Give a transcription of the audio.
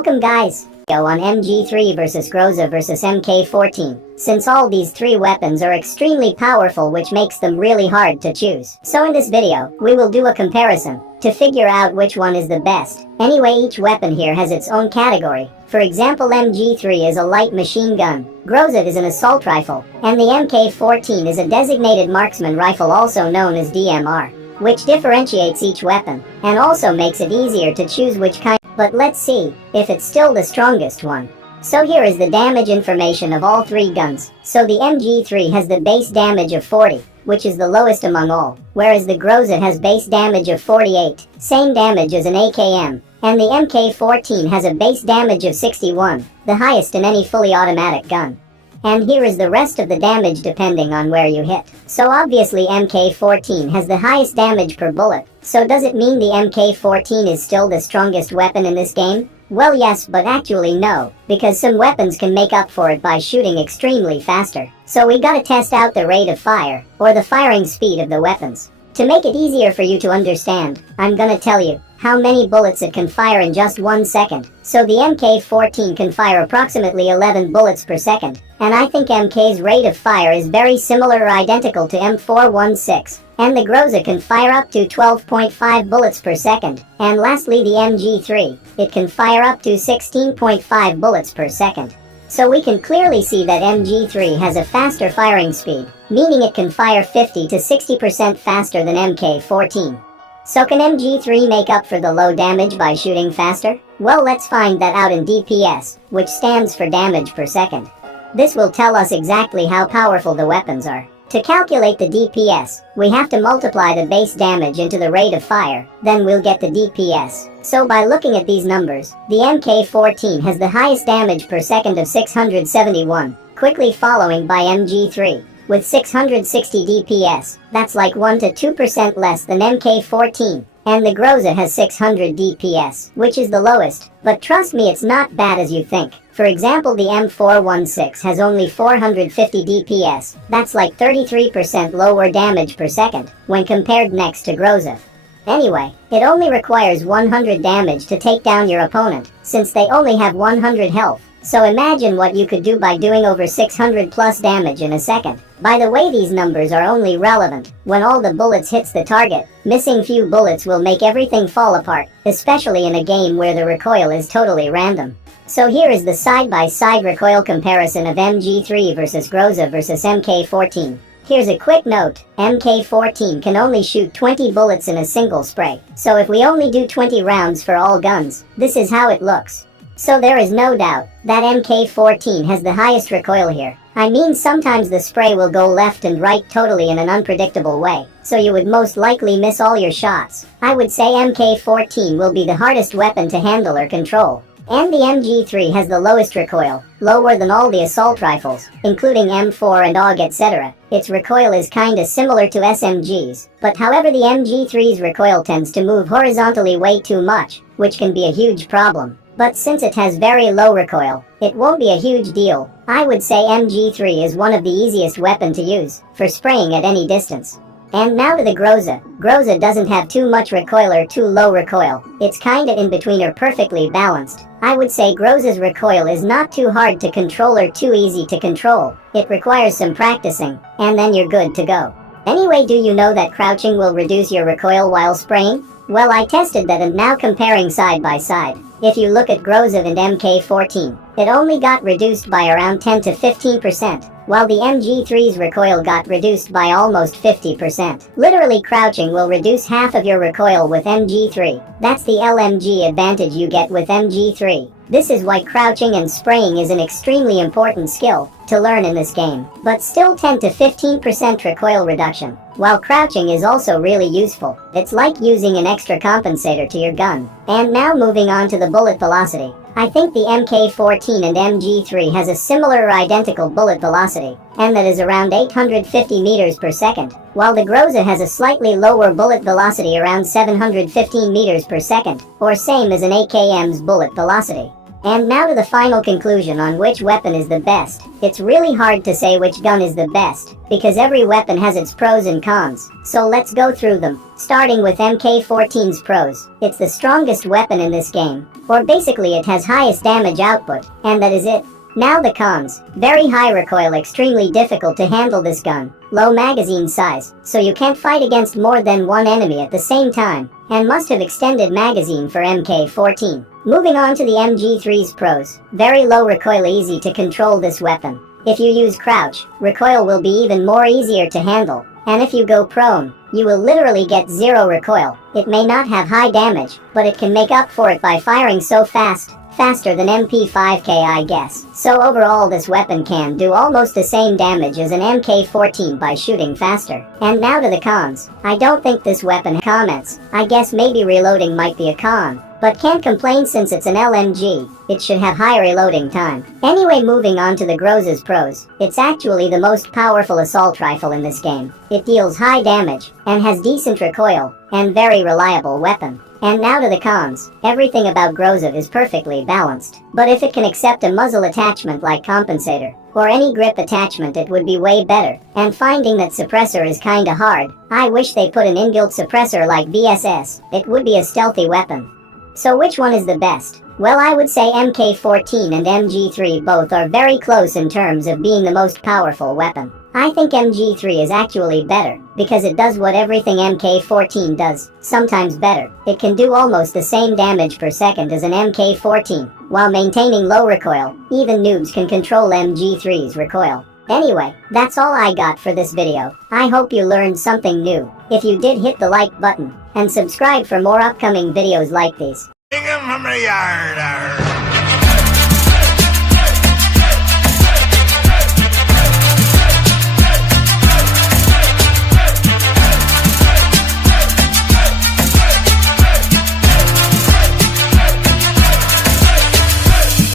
Welcome guys! On mg3 vs groza vs mk14, since all these three weapons are extremely powerful, which makes them really hard to choose. So in this video, we will do a comparison to figure out which one is the best. Anyway, each weapon here has its own category. For example, mg3 is a light machine gun, groza is an assault rifle, and the mk14 is a designated marksman rifle, also known as DMR, which differentiates each weapon, and also makes it easier to choose which kind. But let's see if it's still the strongest one. So here is the damage information of all three guns. So the mg3 has the base damage of 40, which is the lowest among all, whereas the groza has base damage of 48, same damage as an AKM, and the mk14 has a base damage of 61, the highest in any fully automatic gun. And here is the rest of the damage depending on where you hit. So obviously mk14 has the highest damage per bullet. So does it mean the mk14 is still the strongest weapon in this game? Well, yes, but actually no, because some weapons can make up for it by shooting extremely faster. So we gotta test out the rate of fire, or the firing speed of the weapons. To make it easier for you to understand, I'm gonna tell you how many bullets it can fire in just 1 second. So the mk14 can fire approximately 11 bullets per second, and I think MK's rate of fire is very similar or identical to M416. And the groza can fire up to 12.5 bullets per second. And lastly, the mg3, it can fire up to 16.5 bullets per second. So we can clearly see that mg3 has a faster firing speed, meaning it can fire 50 to 60% faster than mk14. So can mg3 make up for the low damage by shooting faster? Well, let's find that out in DPS, which stands for damage per second. This will tell us exactly how powerful the weapons are. To calculate the DPS, we have to multiply the base damage into the rate of fire, then we'll get the DPS. So by looking at these numbers, the mk14 has the highest damage per second of 671, quickly following by mg3, with 660 DPS, that's like 1 to 2% less than mk14. And the groza has 600 DPS, which is the lowest, but trust me, it's not bad as you think. For example, the M416 has only 450 DPS, that's like 33% lower damage per second, when compared next to groza. Anyway, it only requires 100 damage to take down your opponent, since they only have 100 health. So imagine what you could do by doing over 600 plus damage in a second. By the way, these numbers are only relevant when all the bullets hits the target. Missing few bullets will make everything fall apart, especially in a game where the recoil is totally random. So here is the side-by-side recoil comparison of mg3 versus groza versus mk14. Here's a quick note, mk14 can only shoot 20 bullets in a single spray. So if we only do 20 rounds for all guns, this is how it looks. So there is no doubt that mk14 has the highest recoil here. I mean, sometimes the spray will go left and right totally in an unpredictable way, so you would most likely miss all your shots. I would say mk14 will be the hardest weapon to handle or control. And the mg3 has the lowest recoil, lower than all the assault rifles, including M4 and AUG, etc. Its recoil is kinda similar to SMG's, but however the mg3's recoil tends to move horizontally way too much, which can be a huge problem. But since it has very low recoil, it won't be a huge deal. I would say mg3 is one of the easiest weapon to use, for spraying at any distance. And now to the groza. Groza doesn't have too much recoil or too low recoil. It's kinda in between or perfectly balanced. I would say groza's recoil is not too hard to control or too easy to control. It requires some practicing, and then you're good to go. Anyway, do you know that crouching will reduce your recoil while spraying? Well, I tested that and now comparing side by side. If you look at groza and mk14, it only got reduced by around 10 to 15%, while the mg3's recoil got reduced by almost 50%. Literally, crouching will reduce half of your recoil with mg3. That's the LMG advantage you get with mg3. This is why crouching and spraying is an extremely important skill to learn in this game, but still 10 to 15% recoil reduction. While crouching is also really useful, it's like using an extra compensator to your gun. And now moving on to the bullet velocity. I think the mk14 and mg3 has a similar or identical bullet velocity, and that is around 850 meters per second, while the groza has a slightly lower bullet velocity around 715 meters per second, or same as an AKM's bullet velocity. And now to the final conclusion on which weapon is the best. It's really hard to say which gun is the best, because every weapon has its pros and cons. So let's go through them, starting with mk14's pros. It's the strongest weapon in this game, or basically it has highest damage output, and that is it. Now the cons. Very high recoil, extremely difficult to handle this gun. Low magazine size, so you can't fight against more than one enemy at the same time, and must have extended magazine for mk14. Moving on to the mg3's pros. Very low recoil, easy to control this weapon. If you use crouch, recoil will be even more easier to handle, and if you go prone, you will literally get zero recoil. It may not have high damage, but it can make up for it by firing so fast. Faster than MP5K, I guess. So overall this weapon can do almost the same damage as an mk14 by shooting faster. And now to the cons. I don't think this weapon comments. I guess maybe reloading might be a con, but can't complain since it's an LMG. It should have high reloading time. Anyway, moving on to the groza's pros. It's actually the most powerful assault rifle in this game. It deals high damage, and has decent recoil, and very reliable weapon. And now to the cons. Everything about groza is perfectly balanced, but if it can accept a muzzle attachment like compensator, or any grip attachment, it would be way better. And finding that suppressor is kinda hard. I wish they put an inbuilt suppressor like VSS. It would be a stealthy weapon. So which one is the best? Well, I would say mk14 and mg3 both are very close in terms of being the most powerful weapon. I think mg3 is actually better, because it does what everything mk14 does, sometimes better. It can do almost the same damage per second as an mk14, while maintaining low recoil. Even noobs can control mg3's recoil. Anyway, that's all I got for this video. I hope you learned something new. If you did, hit the like button, and subscribe for more upcoming videos like these. Bring 'em from the yard.